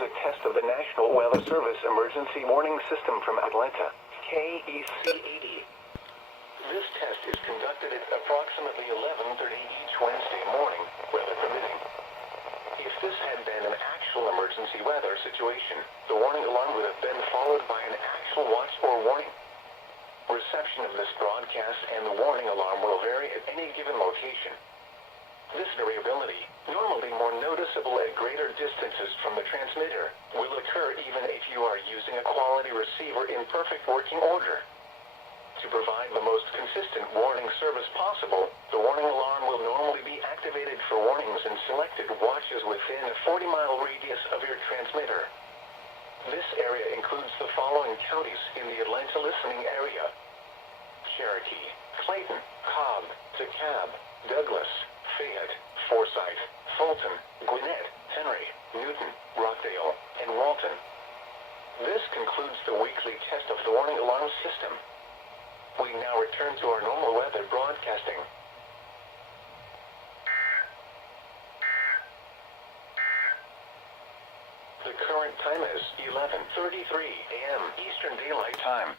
is a test of the National Weather Service Emergency Warning System from Atlanta, KEC-80. This test is conducted at approximately 11:30 each Wednesday morning, weather permitting. If this had been an actual emergency weather situation, the warning alarm would have been followed by an actual watch or warning. Reception of this broadcast and the warning alarm will vary at any given location. This variability, normally more noticeable at greater distances from the transmitter, will occur even if you are using a quality receiver in perfect working order. To provide the most consistent warning service possible, the warning alarm will normally be activated for warnings in selected watches within a 40-mile radius of your transmitter. This area includes the following counties in the Atlanta listening area: Cherokee, Clayton, Cobb, DeKalb, Douglas, Fayette, Forsyth, Fulton, Gwinnett, Henry, Newton, Rockdale, and Walton. This concludes the weekly test of the warning alarm system. We now return to our normal weather broadcasting. The current time is 11:33 a.m. Eastern Daylight Time.